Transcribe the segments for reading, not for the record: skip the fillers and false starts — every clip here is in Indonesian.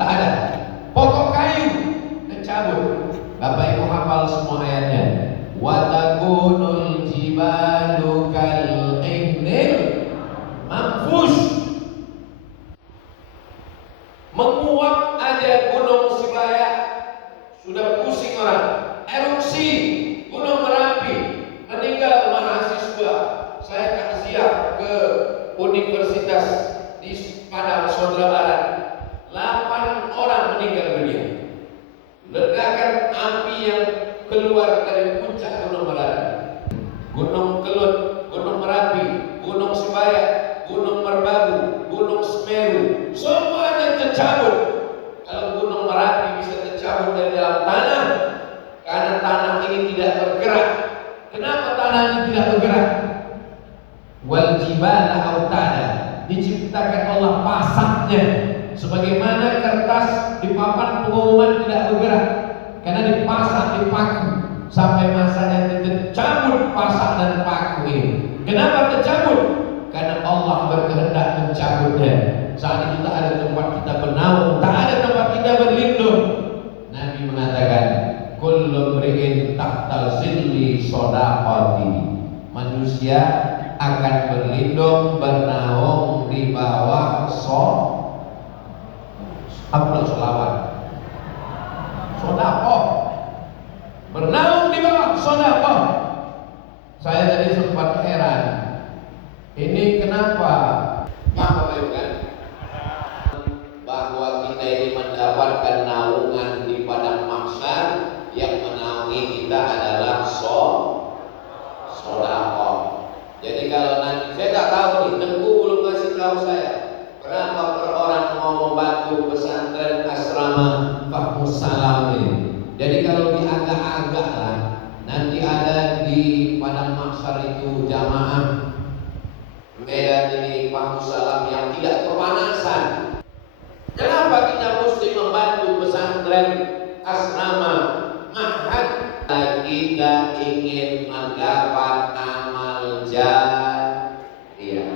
tak ada. Pokok kayu dicabut. Bapak Ibu hafal semua ayatnya. Wa takunul jibalu kal ihnil manfush. Menguap aja Gunung Sibaya sudah pusing orang. Erupsi Gunung Merapi, meninggal mahasiswa. Saya takziah ke Universitas di Padang, Sumatera Barat. 8 orang meninggal dunia. Ledakan api yang keluar dari puncak Gunung Merapi, Gunung Kelut, Gunung Merapi, Gunung Sibaya, Gunung Merbabu, Gunung Semeru, semuanya tercabut. Kalau Gunung Merapi bisa tercabut dari dalam tanah, karena tanah ini tidak bergerak. Kenapa tanah ini tidak bergerak? Wal jibala autada, diciptakan Allah pasaknya, sebagaimana kertas di papan pengumuman tidak bergerak, karena dipasak, dipaku sampai masanya tercabut pasak dan paku ini. Kenapa tercabut? Karena Allah berkehendak mencabutnya. Saat itu tak ada tempat kita bernaung, tak ada tempat kita berlindung. Nabi mengatakan, kullu mri'in tahta zilli shadaqati. Manusia akan berlindung, bernaung di bawah sholawat, sedekah, bernaung di bawah sedekah. Saya tadi sempat heran, ini kenapa Bapak Ibu kan, bahwa kita ini mendapatkan naungan di padang mahsyar, yang menaungi kita adalah sedekah. Jadi kalau nanti saya tak tahu nih, Tengku belum kasih tahu saya berapa per orang mau membantu pesantren asrama Fahmus Salam ini. Jadi kalau diagak-agak lah, nanti ada di padang mahsyar itu jamaah Medan ini Fahmus Salam yang tidak kepanasan. Kenapa kita mesti membantu pesantren asrama Ma'had? Kita ingin mendapat amal jariyah.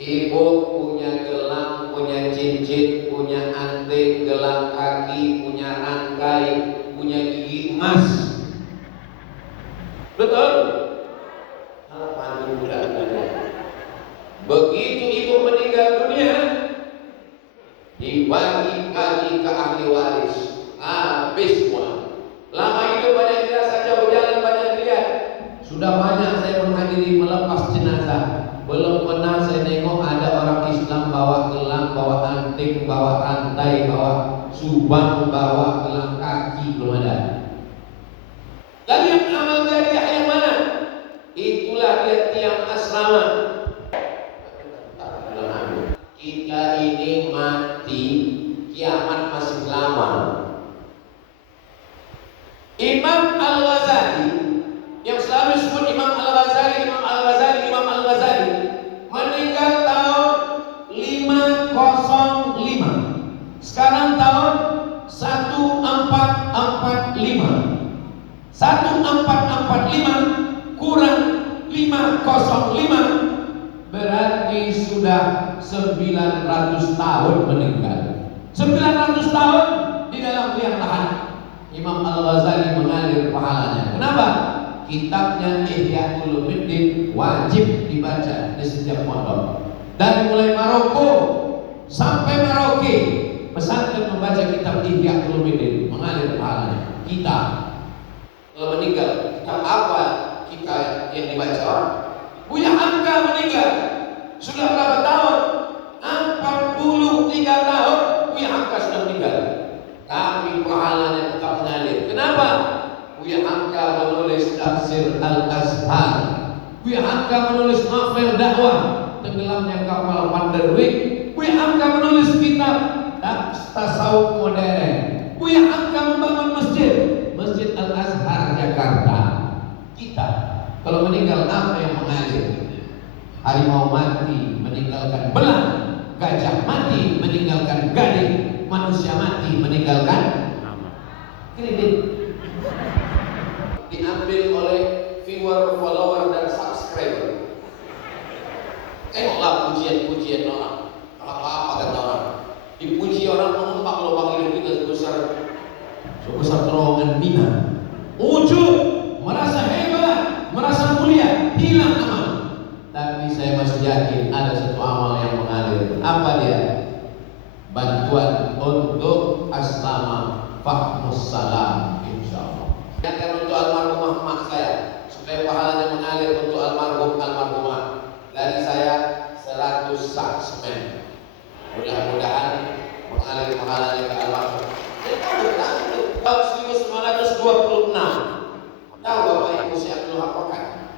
Ibu punya gelang, punya cincin, punya anting, gelang kaki, punya rangkai, punya gigi emas. Betul? Begitu ibu meninggal dunia, dibagi-bagi ke ahli waris, habis semua. Lama hidup banyak lihat saja, berjalan banyak lihat. Sudah banyak saya menghadiri melepas jenazah, belum pernah saya nengok ada orang Islam bawa gelang, bawa anting, bawa rantai, bawa subang, bawa gelang kaki, belum ada. Lalu yang amal jariah yang mana? Itulah dia tiang asrama. Kita ini mati, kiamat masih lama. Imam Al-Ghazali, yang selalu disebut Imam Al-Ghazali, Imam Al-Ghazali, Imam Al-Ghazali, meninggal tahun 505. Sekarang tahun 1445. 1445 kurang 505 berarti sudah 900 tahun meninggal. 900 tahun di dalam liang lahat. Imam Al-Ghazali mengalir pahalanya. Kenapa? Kitabnya Ihya Ulumuddin wajib dibaca di setiap pondok. Dari mulai Maroko sampai Merauke, pesantren membaca kitab Ihya Ulumuddin, mengalir pahalanya. Kita kalau meninggal, kitab apa kita yang dibaca orang? Buya Hamka meninggal sudah berapa tahun? 43 tahun Buya Hamka sudah meninggal, tapi pahalanya tetap mengalir. Kenapa? Buya Hamka menulis Tafsir Al-Azhar, Buya Hamka menulis novel dakwah Tenggelamnya Kapal Panderwick, Buya Hamka menulis kitab Tasawuf Modern, Buya Hamka membangun Masjid Al-Azhar Jakarta. Kita kalau meninggal apa yang mengalir? Harimau mati meninggalkan belang, gajah mati meninggalkan gading, manusia mati meninggalkan kredit. Diambil oleh viewer, follower, dan subscriber. Tengoklah pujian-pujian orang. Apa-apa kata orang. Dipuji Puji orang mengumpak lubang hidung kita sebesar terowongan Mina. Ujub, merasa hebat, merasa mulia, hilang amal. Tapi saya masih yakin ada satu amal yang mengalir. Apa dia? Bantuan untuk asrama Fahmus Salam, insyaallah. Yang untuk almarhumah emak saya, supaya pahalanya mengalir untuk almarhumah. Dari saya 100 sak semen. Mudah-mudahan mengalir pahalanya ke almarhum. Tahun 1926, tahu Bapak Ibu Syekh Abdul Haqqan?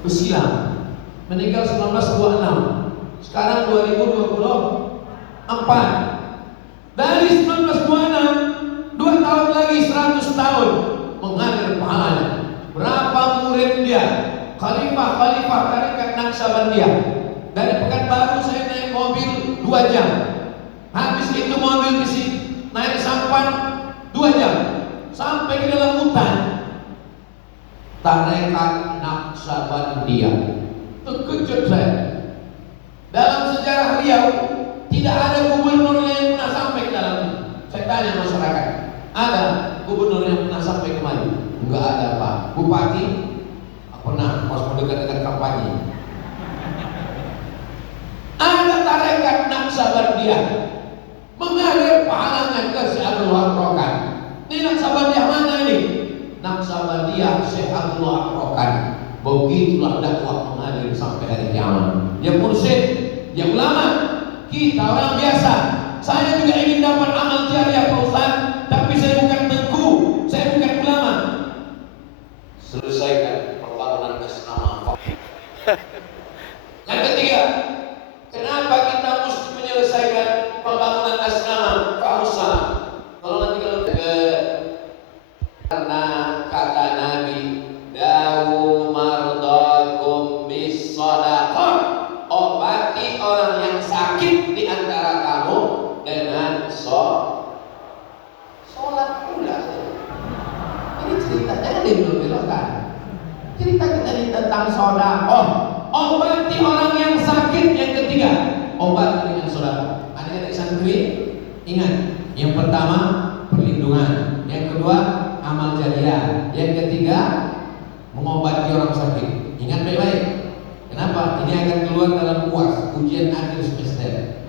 Bersilam, meninggal 1926. Sekarang 2024. Dari 1926, 2 tahun lagi 100 tahun mengalir pahalanya. Berapa murid dia? Khalifah tarekat Naqsabandiyah. Dari Pekanbaru saya naik mobil 2 jam. Habis itu mobil di sini naik sampan 2 jam sampai ke dalam hutan. Tarekat Naqsabandiyah. Terkejut saya. Dalam sejarah Riau tidak ada gubernur yang pernah sampai ke dalam ini. Saya tanya masyarakat, ada gubernur yang pernah sampai kemari? Enggak ada, Pak. Bupati pernah pas mendekat-dekat kampanye. Ada tarekat Naqsabandiyah mengalir pahalanya ke Syekh Abdul Haqqan. Ini Naqsabandiyah mana ini? Naqsabandiyah Syekh Abdul Haqqan. Begitulah dakwah mengalir sampai hari kiamat. Ya mursyid, ya ulama, kita orang biasa. Saya juga ingin dapat amal jariah Pak Ustaz, tapi saya bukan tengku, saya bukan ulama. Selesaikan pembangunan asrama. Yang ketiga, kenapa kita mesti menyelesaikan pembangunan asrama Pak Ustaz? Kalau karena kata Nabi, dawu mardakum bis shadaqah, obati orang yang sakit di antara kamu dengan sholat pula. Ini cerita, jangan dibelok-belokkan. Cerita kita ini tentang sedekah. Obati orang yang sakit. Yang ketiga, obat dengan sedekah. Adik-adik santri, ingat, yang pertama perlindungan, yang kedua amal jariah, yang ketiga mengobati orang sakit. Ingat baik-baik. Kenapa? Ini akan keluar dalam UAS, ujian akhir semester.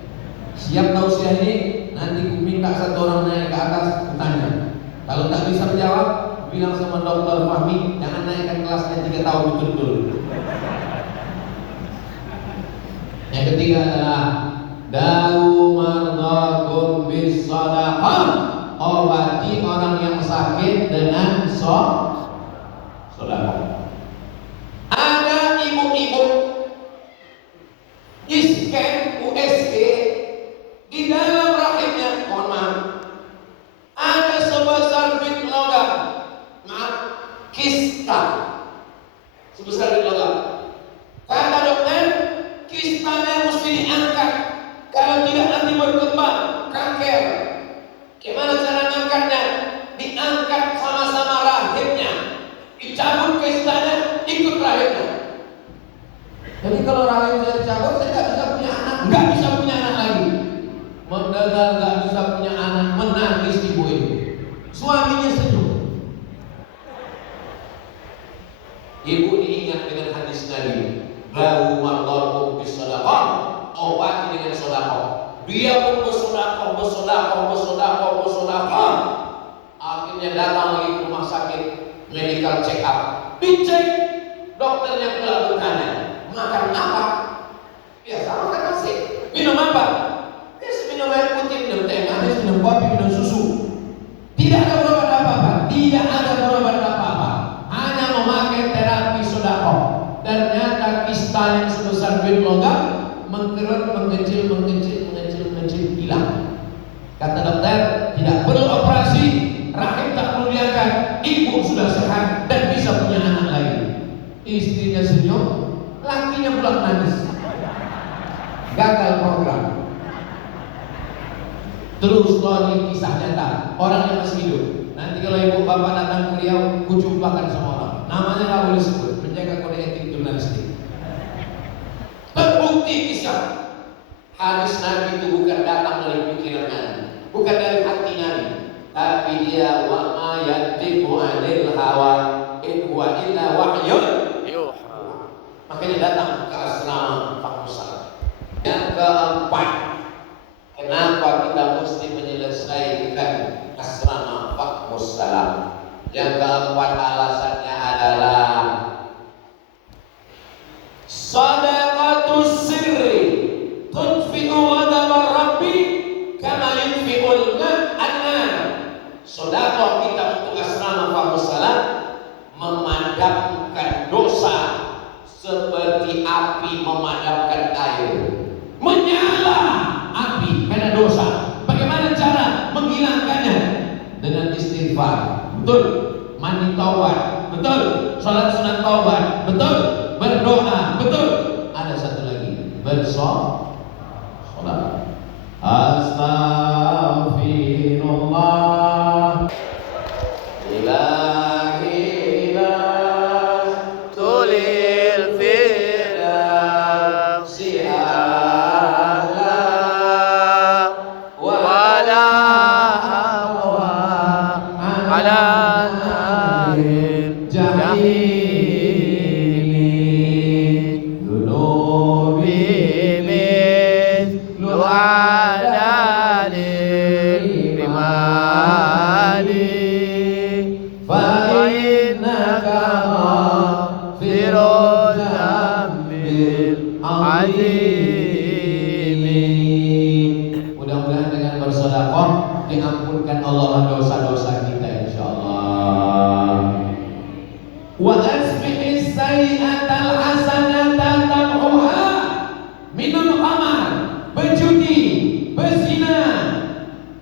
Siap tausiah ini, nanti ku minta satu orang naik ke atas, bertanya. Kalau tak bisa menjawab, bilang sama Dokter Fahmi, jangan naikkan kelasnya 3 tahun betul-betul. Yang ketiga adalah dawu mardakum bis shadaqah, obati orang yang sakit dengan sedekah. Ada ibu-ibu isken USG di dalam rahimnya, mohon maaf, ada sebesar bit logam, maaf, kista sebesar bit logam. Kata dokter, kistanya mesti diangkat, kalau tidak nanti berkembang kanker. Gimana cara ngangkatnya? Diangkat sama-sama rahimnya, dicabut kistanya, ikut rahimnya. Jadi kalau rahim saya dicabut, saya nggak bisa punya anak, nggak bisa punya anak lagi. Mendengar nggak bisa punya anak, menangis ibu ini. Suaminya senyum. Ibu diingat dengan hadis Nabi, dawu mardakum bis shadaqah, obati dengan sedekah. Dia pun bersedekah. Akhirnya datang lagi ke rumah sakit, medical check up. Dicek, dokternya pula bertanya, makan apa? Biasa makan nasi. Minum apa? Biasa minum air putih, minum teh manis, minum kopi, minum susu. Tidak ada berobat apa-apa. Tidak ada berobat apa-apa. Hanya memakai terapi sedekah. Ternyata kista yang sebesar bit logam mengkerut, mengecil, hilang. Kata dokter, tidak perlu operasi, rahim tak perlu diangkat, ibu sudah sehat dan bisa punya anak lagi. Istrinya senyum, lakinya pulang nangis. Gagal program. Terus story kisah nyata orang yang masih hidup. Nanti kalau ibu bapak datang ke Riau, kujumpakan sama orang. Namanya nggak boleh sebut, menjaga kode etik jurnalistik. Terbukti kisah. Hadis Nabi itu bukan datang dari pikiran Nabi. bukan dari hati Nabi, tapi dia wa ma yantiqu 'anil hawa in huwa illa wahyun yuha. Makanya datang ke asrama Fakusal. Yang keempat, kenapa kita mesti menyelesaikan asrama Fakusal? Yang keempat alasannya adalah sadaqatus sirri tudfi'u ghadaba rabbi kama yudfi'ul ma'an. Sedekah kita untuk asrama Fakusal memadamkan dosa seperti api memadamkan air. Menyala api karena dosa. Bagaimana cara menghilangkannya? Dengan istighfar. Betul. Mandi taubat. Betul. Salat sunat taubat. Betul. Berdoa. Betul. Ada satu lagi. Bersolat. Astaghfirullah. Mudah-mudahan dengan bersedekah diampunkan Allah dosa-dosa kita insyaallah. Wa asbihi sayyi'atal hasanata tamhuha. Minum khamar, berjudi, berzina,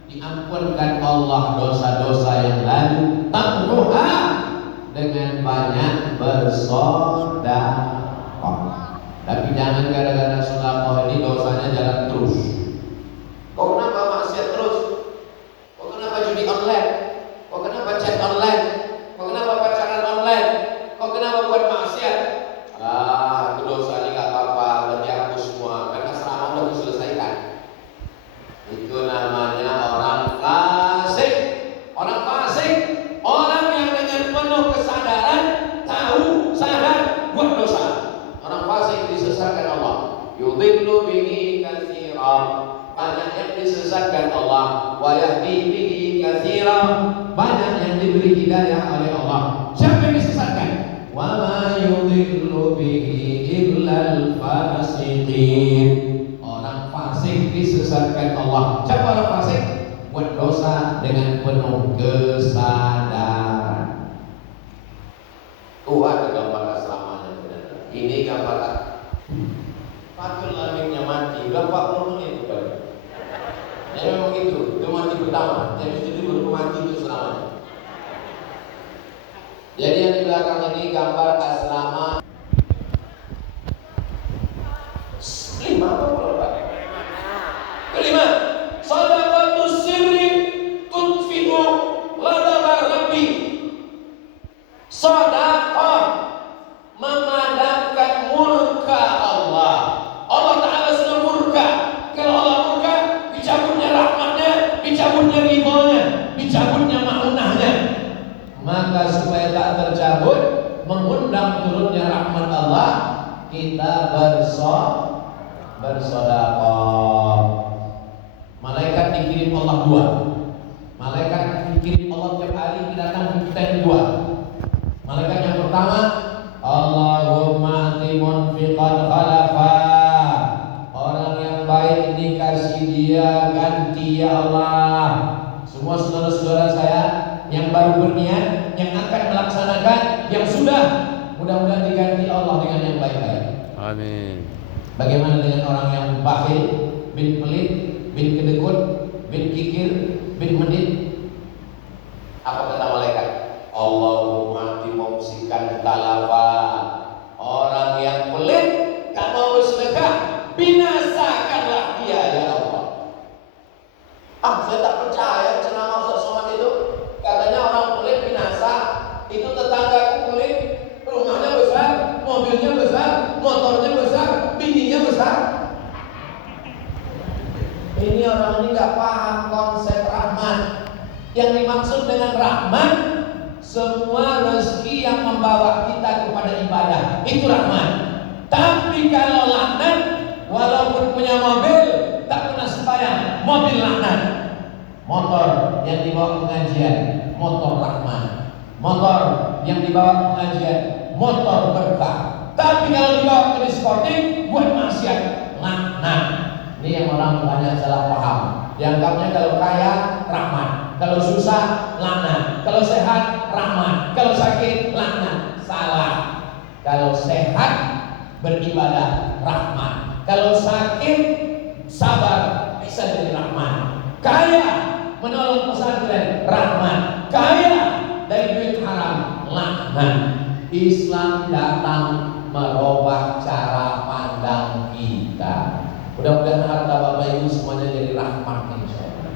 diampunkan Allah dosa-dosa yang lalu. Tamhuha, dengan banyak bersedekah. Tapi jangan gara-gara sedekah ini dosanya jalan terus. Kok kenapa maksiat terus? Kok kenapa judi online? Kok kenapa chat online? Kok kenapa pacaran online? Kok kenapa buat maksiat? Itu dosa ini gak apa-apa, udah dihapus semua. Karena asrama udah diselesaikan. Itu namanya orang fasik. Orang fasik, orang yang dengan penuh kesadaran tahu, sadar buat dosa. Orang fasik disesatkan Allah. Yudhillu bihi katsiran. Banyak yang disesatkan Allah. Wa yahdi bihi katsiran. Banyak yang diberi hidayah oleh Allah. Siapa yang disesatkan? Wa ma yudhillu bihi illal fasiqin. Orang fasik disesatkan Allah. Siapa orang fasik? Buat dosa dengan penuh kesadaran. Tuhan gambar asramanya. Ini gambar Fatul Aminnya mati. Udah 40 menit bukan? Ya memang gitu. Itu mati pertama. Jadi itu baru mati itu selamanya. Jadi yang di belakang ini gambar asrama 5 apa berapa? Kelima. Sadaqatus sirri tudfi'u ghadaba rabbi. Sedekah memadamkan murka Allah. Allah Ta'ala sudah murka. Kalau Allah murka, dicabutnya rahmatnya, dicabutnya ridhonya, dicabutnya ma'unahnya. Maka supaya tak tercabut, mengundang turunnya rahmat Allah, kita bersedekah. Malaikat dikirim Allah 2. Malaikat dikirim Allah tiap hari datang kita yang 2. Malaikat yang pertama, Allahumma ati munfiqan khalafa. Orang yang baik dikasih dia ganti ya Allah. Semua saudara-saudara saya yang baru berniat, yang akan melaksanakan, yang sudah, mudah-mudahan diganti Allah dengan yang baik-baik. Amin. Bagaimana dengan orang yang bakhil, bin pelit, bin kedekut, bin kikir, bin medit? Apa kata malaikat? Allahumma dimumsikan talafa. Orang yang pelit, tak mau bersedekah, binasakanlah dia ya Allah. Saya tak percaya ceramah Ustaz Somad itu. Katanya orang pelit binasa. Itu tetanggaku pelit, rumahnya besar, mobilnya besar, motornya besar, bininya besar. Ini orang ini nggak paham konsep Yang dimaksud dengan rahmat, semua rezeki yang membawa kita kepada ibadah, itu rahmat. Tapi kalau laknat, walaupun punya mobil, tak pernah sembahyang, mobil laknat. Motor yang dibawa pengajian, motor rahmat. Motor yang dibawa pengajian, motor berkah. Tapi kalau dibawa ke diskotik, buat maksiat, laknat. Ini yang orang banyak salah paham. Dianggapnya kalau kaya, rahmat. Kalau susah, laknat. Kalau sehat, rahmat. Kalau sakit, laknat. Salah. Kalau sehat, beribadah, rahmat. Kalau sakit, sabar, bisa jadi rahmat. Kaya, menolong pesantren, rahmat. Kaya dari duit haram, laknat. Islam datang merubah cara pandang kita. Mudah-mudahan harta Bapak Ibu semuanya jadi rahmat, insyaallah.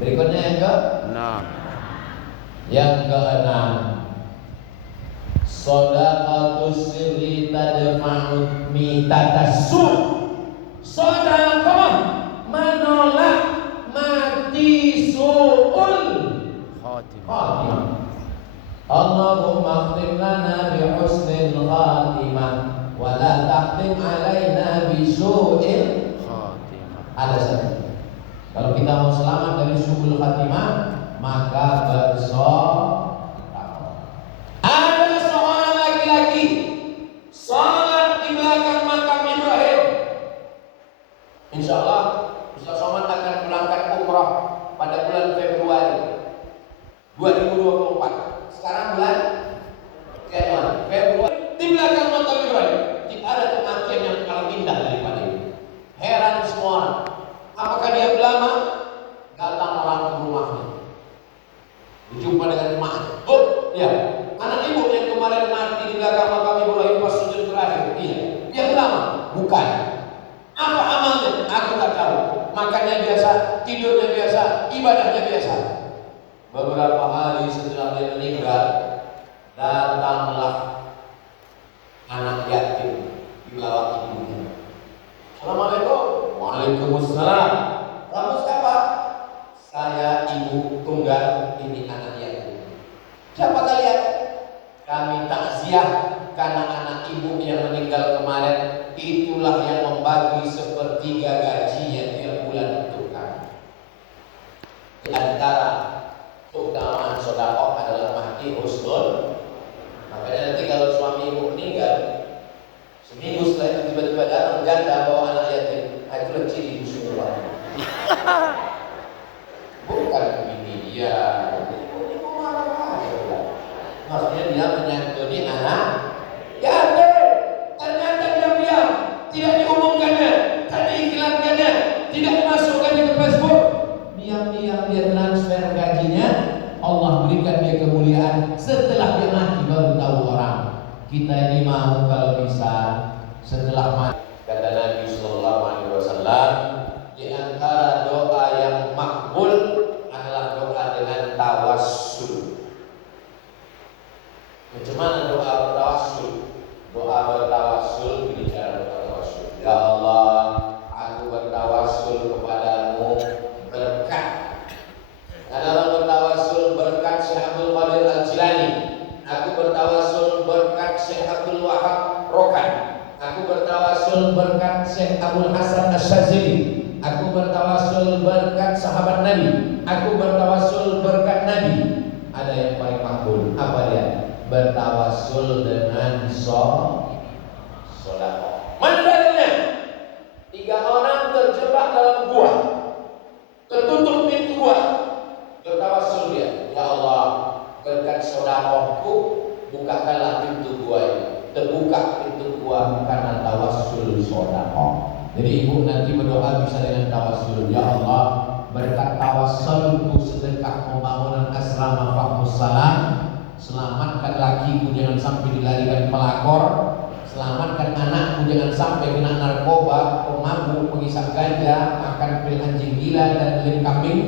Berikutnya yang ke-6. Yang ke-6, shadaqatus sirri tadfa'u mitatassu. Sedekah menolak mati su'ul khatimah. Allahumma khtim lana bi husnil khatimah wa la taqtim alaina bi su'il khatimah. Ada satu. Kalau kita mau selamat dari su'ul khatimah, maka bersedekah. Ada seorang laki-laki salat di belakang makam Ibrahim. Insyaallah Ustaz Somad akan berangkat umrah pada bulan Februari 2024. Sekarang bulan Januari, Februari. Di belakang makam Ibrahim tidak ada kematian yang paling indah daripada ini. Heran semua orang. Apakah dia ulama? Datang orang ke rumahnya, berjumpa dengan emaknya. Oh, ya, anak ibu yang kemarin mati di belakang makam Ibrahim pas sujud terakhir. Iya, dia ulama? Bukan. Apa amalnya? Aku tak tahu. Makannya biasa, tidurnya biasa, ibadahnya biasa. Beberapa hari setelah dia meninggal, datanglah anak yatim dibawa ibunya. Assalamualaikum. Waalaikumsalam. Kamu siapa? Saya ibu tunggal, ini anak yatim. Siapa kalian? Kami takziah karena anak ibu yang meninggal kemarin itulah yang membagi sepertiga gajinya tiap bulan untuk kami. Di antara keutamaan sedekah adalah mati husnul. Makanya nanti kalau suami ibu meninggal, seminggu setelah itu tiba-tiba datang janda bawa anak yatim, itulah ciri husnul. Bukan ini dia. Ini marah aja. Maksudnya dia menyantuni anak yatim. Ternyata diam-diam, tidak diumumkannya, tidak diiklankannya, tidak dimasukkan ke Facebook. Diam-diam dia transfer gajinya, Allah berikan dia kemuliaan. Setelah dia mati baru tahu orang. Kita ini mau kalau bisa setelah mati. Kata Nabi Sallallahu Alaihi Wasallam, di antara doa yang makbul adalah doa dengan tawassul. Macam mana doa bertawassul? Doa bertawassul bicara doa tawassul. Ya Allah, aku bertawassul kepadamu berkat. Ada orang bertawassul berkat Syekh Abdul Qadir Al-Jilani. Aku bertawassul berkat Syekh Abdul Wahab Rokan. Aku bertawassul berkat Syekh Abdul Hasan Asy-Syadzili. Aku bertawassul berkat sahabat Nabi. Aku bertawassul berkat Nabi. Ada yang paling makbul. Apa dia? Bertawassul dengan sedekah. Mana dalilnya? 3 orang terjebak dalam gua, tertutup pintu gua, bertawassul dia. Ya Allah, berkat sedekahku bukakanlah pintu gua ini. Terbuka pintu gua karena tawassul sedekah. Jadi ibu nanti berdoa bisa dengan tawassul. Ya Allah, berkat tawassulku sedekah pembangunan asrama Fahmus Salam, selamatkan lakiku jangan sampai dilarikan pelakor, selamatkan anakku jangan sampai kena narkoba, pemabuk, pengisap ganja, makan pil anjing gila dan beli kambing.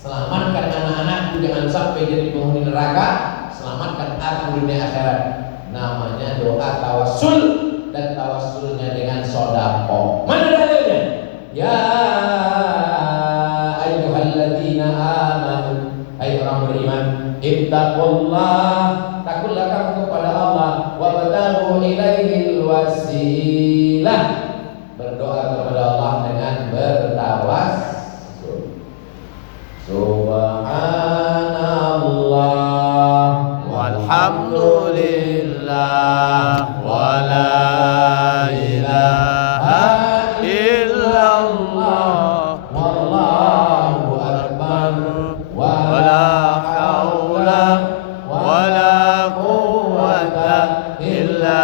Selamatkan anak-anakku jangan sampai jadi penghuni neraka, selamatkan aku dunia akhirat. Namanya doa tawassul, dan tawassulnya dengan sedekah. Mana dalilnya? Ya ayyuhalladzina Ittaqullah, takutlah kamu kepada Allah, wabtaghu ilaihil wasilah, berdoa kepada Allah dengan bertawassul. Subhanallah walhamdulillah wala ilaha illallah wallahu akbar wala haula wala quwwata illa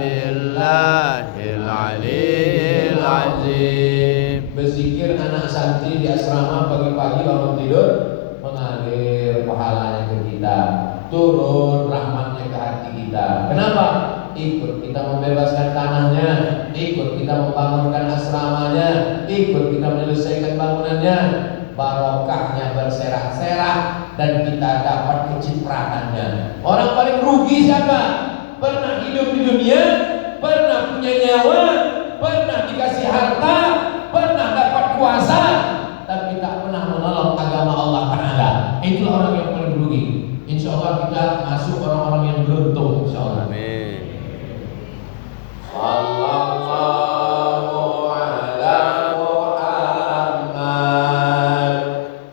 billahil aliyyil azim. Berzikir anak santri di asrama pagi-pagi bangun tidur mengalir pahalanya ke kita, turun rahmatnya ke hati kita. Kenapa? Ikut kita membebaskan tanahnya, ikut kita membangunkan asramanya, ikut kita menyelesaikan bangunannya, barokahnya berserak-serak dan kita dapat kecipratannya. Orang paling rugi siapa? Pernah hidup di dunia, pernah punya nyawa, pernah dikasih harta, pernah dapat kuasa, tapi tak pernah menolong agama Allah Ta'ala. Itulah orang yang paling rugi. Insya Allah kita masuk orang-orang yang beruntung, insya Allah. Amin. Sallallahu ala Muhammad,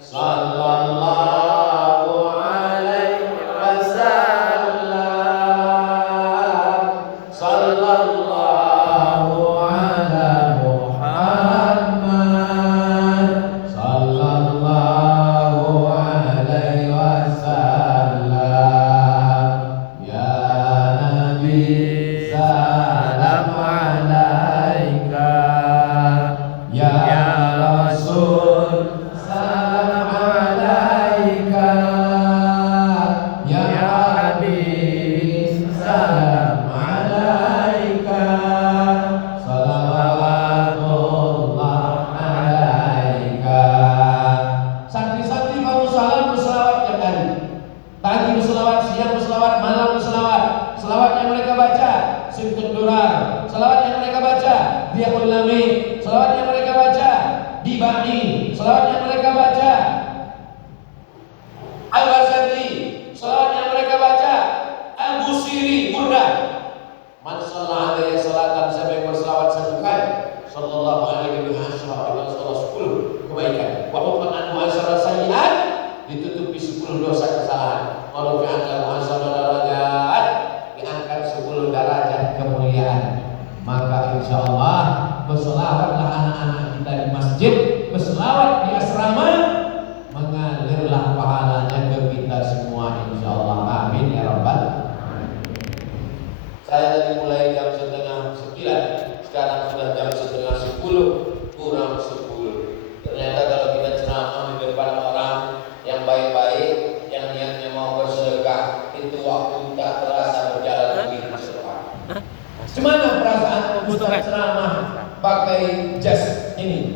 sallallahu alaihi wasallam, sallallahu ala Muhammad, sallallahu alaihi wasallam. Ya Nabi, salam alaika. Ya Rasul, salam alaika. Ya Habib, salam alaika. Salawatullah alaika. Santri-santri mau salam berselawat tiap hari. Pagi berselawat, siang berselawat, malam berselawat. Selawat yang mereka baca Simtun Durar, selawat yang mereka baca Riyahul Lamin, selawat yang mereka baca Dibai, selawat yang mereka baca Al-Ghazali, selawat yang mereka baca Al-Busiri, Burda. Man sallallahu alaihi salatan, siapa yang berselawat satu kali, sallallahu alaihi wasallam, dengan salat 10 kebaikan. Wa hukman anhu asyara sayyi'at, ditutupi 10 dosa kesalahan. Walau fi'an asyara darajat, diangkat 10 derajat kemuliaan. Maka insya Allah berselawatlah anak-anak kita di masjid, berselawat di asrama, mengalirlah pahalanya ke kita semua insya Allah. Amin ya rabbal. Saya tadi mulai jam 8:30, sekarang sudah jam 9:30 kurang 10. Ternyata kalau kita ceramah di depan orang yang baik-baik, yang niatnya mau bersedekah, itu waktu tak terasa berjalan begitu cepat. Gimana perasaan Ustaz ceramah pakai jas ini?